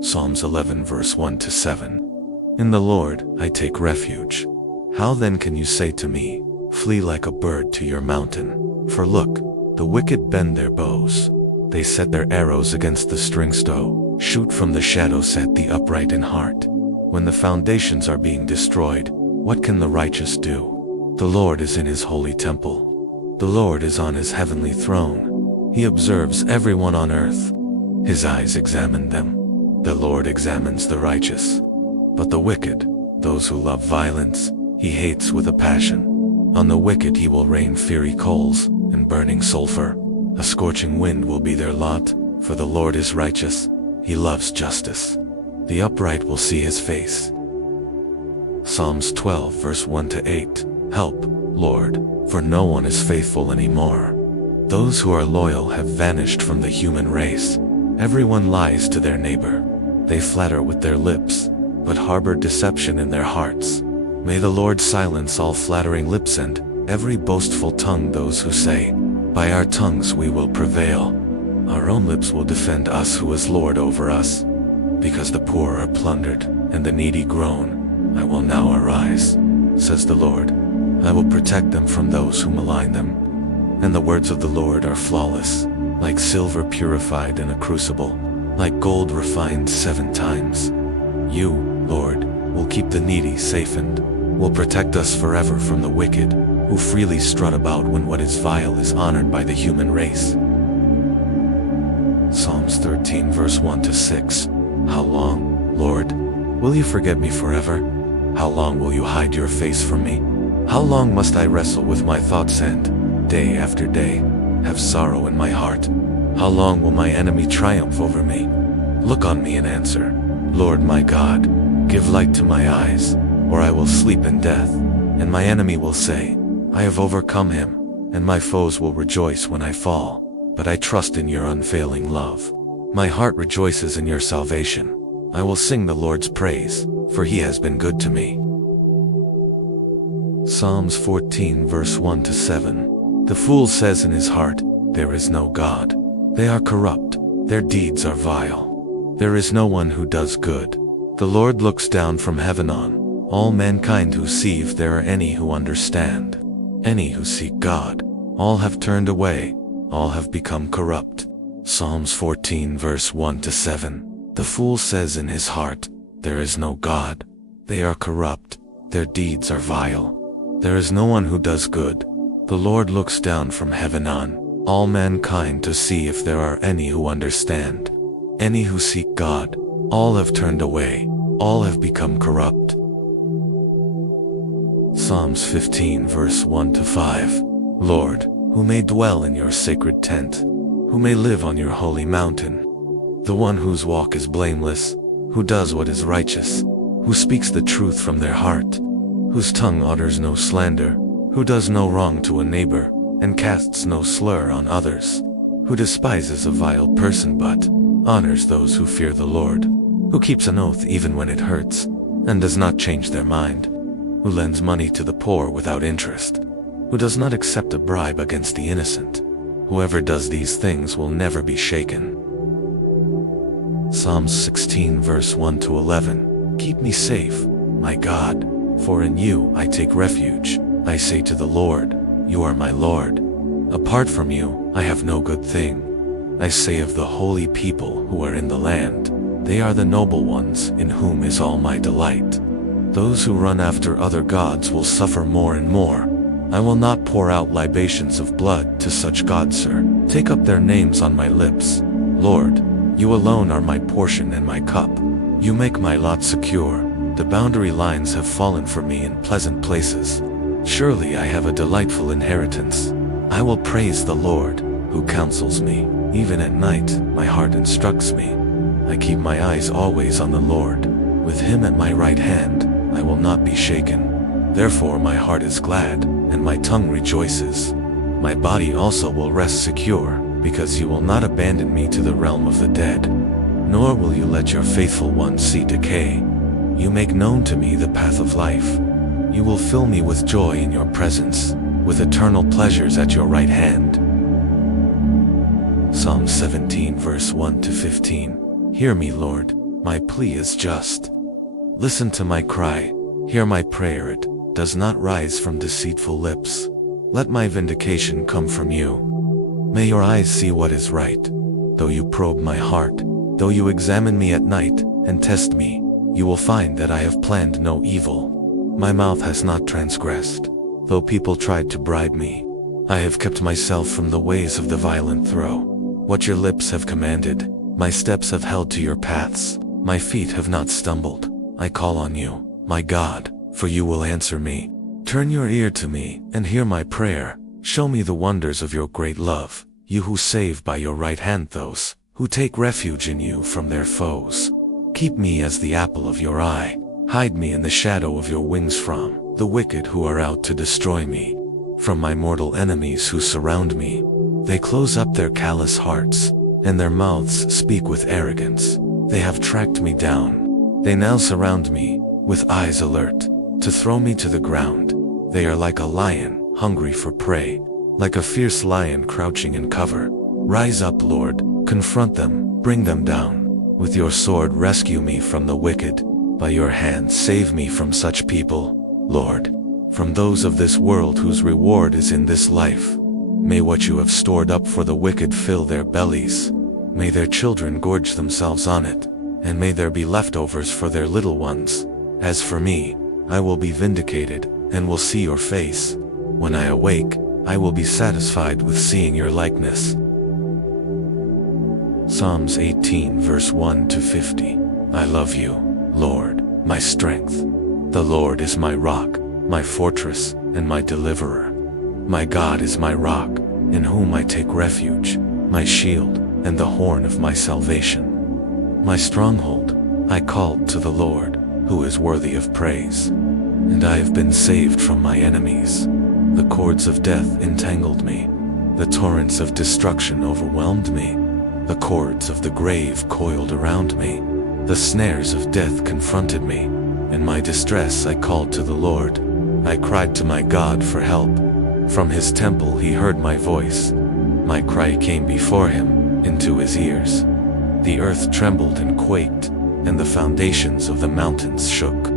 Psalms 11 verse 1 to 7. In the Lord I take refuge. How then can you say to me, flee like a bird to your mountain? For look, the wicked bend their bows. They set their arrows against the string stow, shoot from the shadows at the upright in heart. When the foundations are being destroyed, what can the righteous do? The Lord is in his holy temple. The Lord is on his heavenly throne. He observes everyone on earth. His eyes examine them. The Lord examines the righteous. But the wicked, those who love violence, he hates with a passion. On the wicked he will rain fiery coals and burning sulfur. A scorching wind will be their lot, for the Lord is righteous. He loves justice. The upright will see his face. Psalms 12 verse 1 to 8. Help, Lord, for no one is faithful anymore. Those who are loyal have vanished from the human race. Everyone lies to their neighbor. They flatter with their lips, but harbor deception in their hearts. May the Lord silence all flattering lips and every boastful tongue, those who say, by our tongues we will prevail. Our own lips will defend us who is Lord over us. Because the poor are plundered and the needy groan, I will now arise, says the Lord. I will protect them from those who malign them. And the words of the Lord are flawless, like silver purified in a crucible, like gold refined 7 times. You, Lord, will keep the needy safe and will protect us forever from the wicked, who freely strut about when what is vile is honored by the human race. Psalms 13 verse 1 to 6. How long, Lord, will you forget me forever? How long will you hide your face from me? How long must I wrestle with my thoughts and, day after day, have sorrow in my heart? How long will my enemy triumph over me? Look on me and answer, Lord my God, give light to my eyes, or I will sleep in death, and my enemy will say, I have overcome him, and my foes will rejoice when I fall, but I trust in your unfailing love. My heart rejoices in your salvation. I will sing the Lord's praise, for he has been good to me. Psalms 14 verse 1 to 7. The fool says in his heart, there is no God. They are corrupt, their deeds are vile. There is no one who does good. The Lord looks down from heaven on all mankind who see if there are any who understand, any who seek God. All have turned away, all have become corrupt. Psalms 14 verse 1 to 7. The fool says in his heart, there is no God. They are corrupt, their deeds are vile. There is no one who does good. The Lord looks down from heaven on all mankind to see if there are any who understand, any who seek God. All have turned away, all have become corrupt. Psalms 15 verse 1 to 5. Lord, who may dwell in your sacred tent, who may live on your holy mountain? The one whose walk is blameless, who does what is righteous, who speaks the truth from their heart, whose tongue utters no slander, who does no wrong to a neighbor, and casts no slur on others, who despises a vile person but honors those who fear the Lord, who keeps an oath even when it hurts, and does not change their mind, who lends money to the poor without interest, who does not accept a bribe against the innocent. Whoever does these things will never be shaken. Psalms 16 verse 1 to 11. Keep me safe, my God, for in you I take refuge. I say to the Lord, you are my Lord. Apart from you, I have no good thing. I say of the holy people who are in the land, they are the noble ones in whom is all my delight. Those who run after other gods will suffer more and more. I will not pour out libations of blood to such gods, sir. Take up their names on my lips. Lord, you alone are my portion and my cup. You make my lot secure. The boundary lines have fallen for me in pleasant places. Surely I have a delightful inheritance. I will praise the Lord, who counsels me. Even at night, my heart instructs me. I keep my eyes always on the Lord. With him at my right hand, I will not be shaken. Therefore my heart is glad, and my tongue rejoices. My body also will rest secure, because you will not abandon me to the realm of the dead, nor will you let your faithful one see decay. You make known to me the path of life. You will fill me with joy in your presence, with eternal pleasures at your right hand. Psalm 17 verse 1 to 15. Hear me, Lord, My plea is just. Listen to my cry, hear my prayer, it does not rise from deceitful lips. Let my vindication come from you. May your eyes see what is right. Though you probe my heart, though you examine me at night, and test me, you will find that I have planned no evil. My mouth has not transgressed, though people tried to bribe me. I have kept myself from the ways of the violent throw. What your lips have commanded, my steps have held to your paths, my feet have not stumbled. I call on you, my God, for you will answer me. Turn your ear to me, and hear my prayer. Show me the wonders of your great love, you who save by your right hand those who take refuge in you from their foes. Keep me as the apple of your eye. Hide me in the shadow of your wings from the wicked who are out to destroy me, from my mortal enemies who surround me. They close up their callous hearts, and their mouths speak with arrogance. They have tracked me down. They now surround me, with eyes alert, to throw me to the ground. They are like a lion, hungry for prey, like a fierce lion crouching in cover. Rise up, Lord, confront them, bring them down. With your sword rescue me from the wicked. By your hand save me from such people, Lord, from those of this world whose reward is in this life. May what you have stored up for the wicked fill their bellies. May their children gorge themselves on it, and may there be leftovers for their little ones. As for me, I will be vindicated, and will see your face. When I awake, I will be satisfied with seeing your likeness. Psalms 18 verse 1 to 50. I love you, Lord, my strength. The Lord is my rock, my fortress, and my deliverer. My God is my rock, in whom I take refuge, my shield, and the horn of my salvation. My stronghold, I called to the Lord, who is worthy of praise. And I have been saved from my enemies. The cords of death entangled me. The torrents of destruction overwhelmed me. The cords of the grave coiled around me. The snares of death confronted me. In my distress I called to the Lord. I cried to my God for help. From his temple he heard my voice. My cry came before him, into his ears. The earth trembled and quaked, and the foundations of the mountains shook.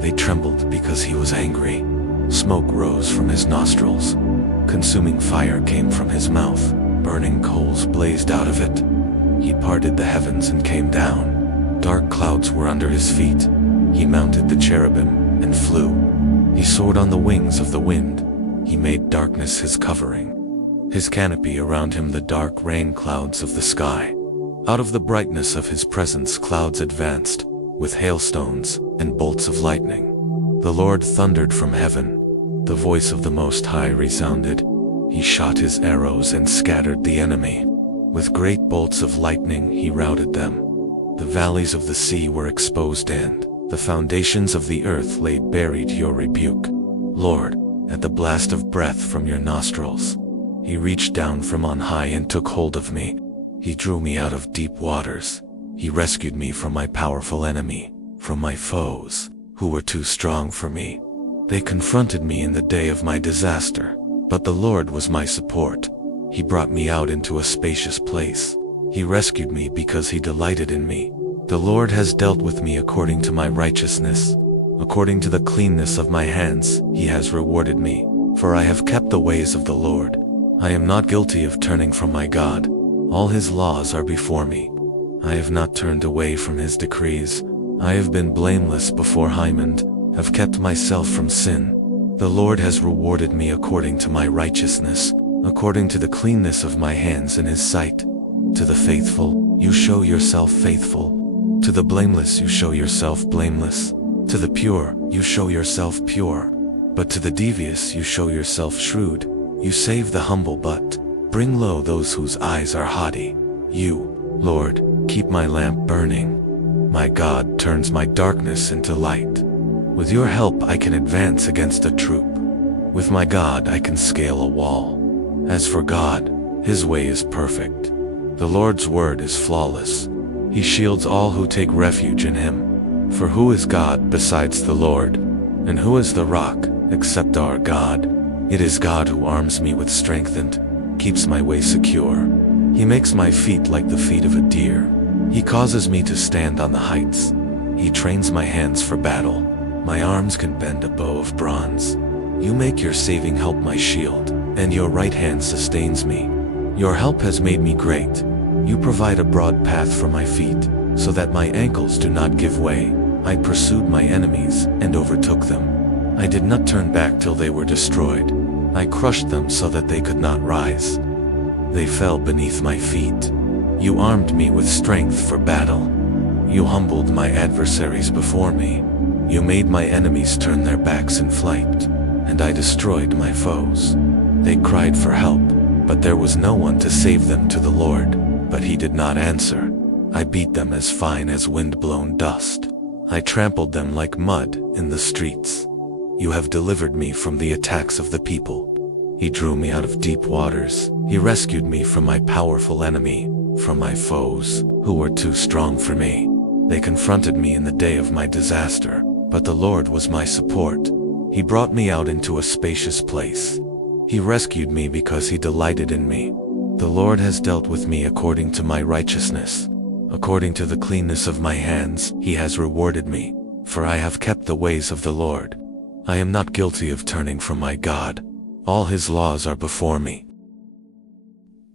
They trembled because he was angry. Smoke rose from his nostrils. Consuming fire came from his mouth. Burning coals blazed out of it. He parted the heavens and came down. Dark clouds were under his feet. He mounted the cherubim and flew. He soared on the wings of the wind. He made darkness his covering. His canopy around him the dark rain clouds of the sky. Out of the brightness of his presence clouds advanced, with hailstones and bolts of lightning. The Lord thundered from heaven. The voice of the Most High resounded. He shot his arrows and scattered the enemy. With great bolts of lightning he routed them. The valleys of the sea were exposed and the foundations of the earth lay buried your rebuke. Lord, at the blast of breath from your nostrils, he reached down from on high and took hold of me. He drew me out of deep waters. He rescued me from my powerful enemy, from my foes, who were too strong for me. They confronted me in the day of my disaster, but the Lord was my support. He brought me out into a spacious place. He rescued me because he delighted in me. The Lord has dealt with me according to my righteousness. According to the cleanness of my hands, he has rewarded me, for I have kept the ways of the Lord. I am not guilty of turning from my God. All his laws are before me. I have not turned away from his decrees. I have been blameless before him and have kept myself from sin. The Lord has rewarded me according to my righteousness, according to the cleanness of my hands in his sight. To the faithful, you show yourself faithful. To the blameless, you show yourself blameless. To the pure, you show yourself pure. But to the devious, you show yourself shrewd. You save the humble but bring low those whose eyes are haughty. You, Lord, keep my lamp burning. My God turns my darkness into light. With your help I can advance against a troop. With my God I can scale a wall. As for God, his way is perfect. The Lord's word is flawless. He shields all who take refuge in him. For who is God besides the Lord? And who is the rock except our God? It is God who arms me with strength and keeps my way secure. He makes my feet like the feet of a deer. He causes me to stand on the heights. He trains my hands for battle. My arms can bend a bow of bronze. You make your saving help my shield, and your right hand sustains me. Your help has made me great. You provide a broad path for my feet, so that my ankles do not give way. I pursued my enemies and overtook them. I did not turn back till they were destroyed. I crushed them so that they could not rise. They fell beneath my feet. You armed me with strength for battle. You humbled my adversaries before me. You made my enemies turn their backs in flight, and I destroyed my foes. They cried for help, but there was no one to save them to the Lord, but he did not answer. I beat them as fine as wind-blown dust. I trampled them like mud in the streets. You have delivered me from the attacks of the people. He drew me out of deep waters. He rescued me from my powerful enemy, from my foes, who were too strong for me. They confronted me in the day of my disaster, but the Lord was my support. He brought me out into a spacious place. He rescued me because he delighted in me. The Lord has dealt with me according to my righteousness. According to the cleanness of my hands, he has rewarded me, for I have kept the ways of the Lord. I am not guilty of turning from my God. All his laws are before me.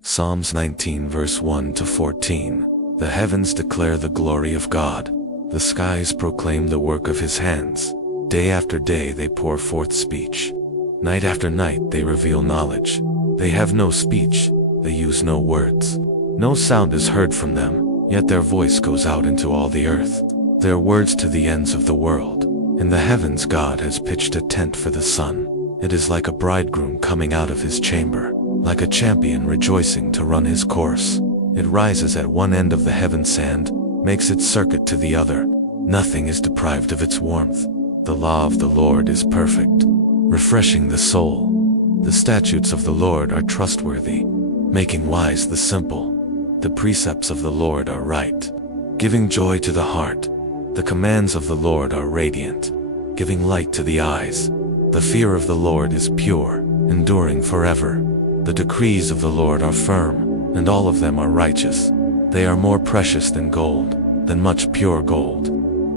Psalms 19 verse 1 to 14. The heavens declare the glory of God. The skies proclaim the work of his hands. Day after day they pour forth speech. Night after night they reveal knowledge. They have no speech, they use no words. No sound is heard from them, yet their voice goes out into all the earth. Their words to the ends of the world. In the heavens God has pitched a tent for the sun. It is like a bridegroom coming out of his chamber, like a champion rejoicing to run his course. It rises at one end of the heaven sand, makes its circuit to the other. Nothing is deprived of its warmth. The law of the Lord is perfect, refreshing the soul. The statutes of the Lord are trustworthy, making wise the simple. The precepts of the Lord are right, giving joy to the heart. The commands of the Lord are radiant, giving light to the eyes. The fear of the Lord is pure, enduring forever. The decrees of the Lord are firm, and all of them are righteous. They are more precious than gold, than much pure gold.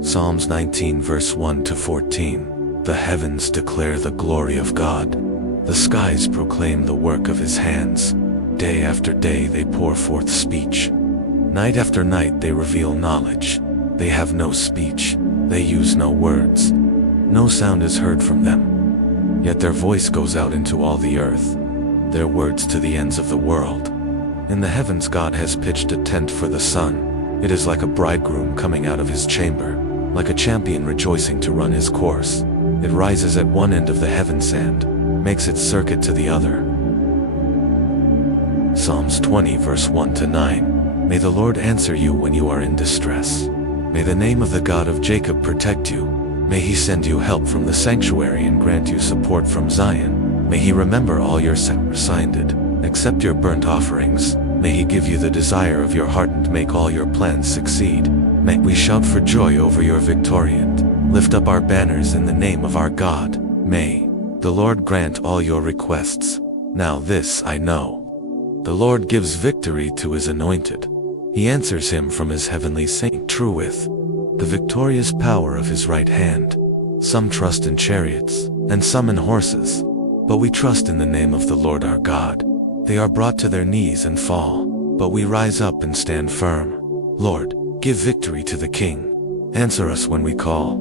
Psalms 19 verse 1 to 14. The heavens declare the glory of God. The skies proclaim the work of his hands. Day after day they pour forth speech. Night after night they reveal knowledge. They have no speech, they use no words. No sound is heard from them. Yet their voice goes out into all the earth, their words to the ends of the world. In the heavens God has pitched a tent for the sun. It is like a bridegroom coming out of his chamber, like a champion rejoicing to run his course. It rises at one end of the heaven sand, makes its circuit to the other. Psalms 20 verse 1 to 9. May the Lord answer you when you are in distress. May the name of the God of Jacob protect you. May he send you help from the sanctuary and grant you support from Zion. May he remember all your sacrifices. Accept your burnt offerings. May he give you the desire of your heart and make all your plans succeed. May we shout for joy over your victory and lift up our banners in the name of our God. May the Lord grant all your requests. Now this I know. The Lord gives victory to his anointed. He answers him from his heavenly saint true with the victorious power of his right hand. Some trust in chariots, and some in horses, but we trust in the name of the Lord our God. They are brought to their knees and fall, but we rise up and stand firm. Lord, give victory to the King. Answer us when we call.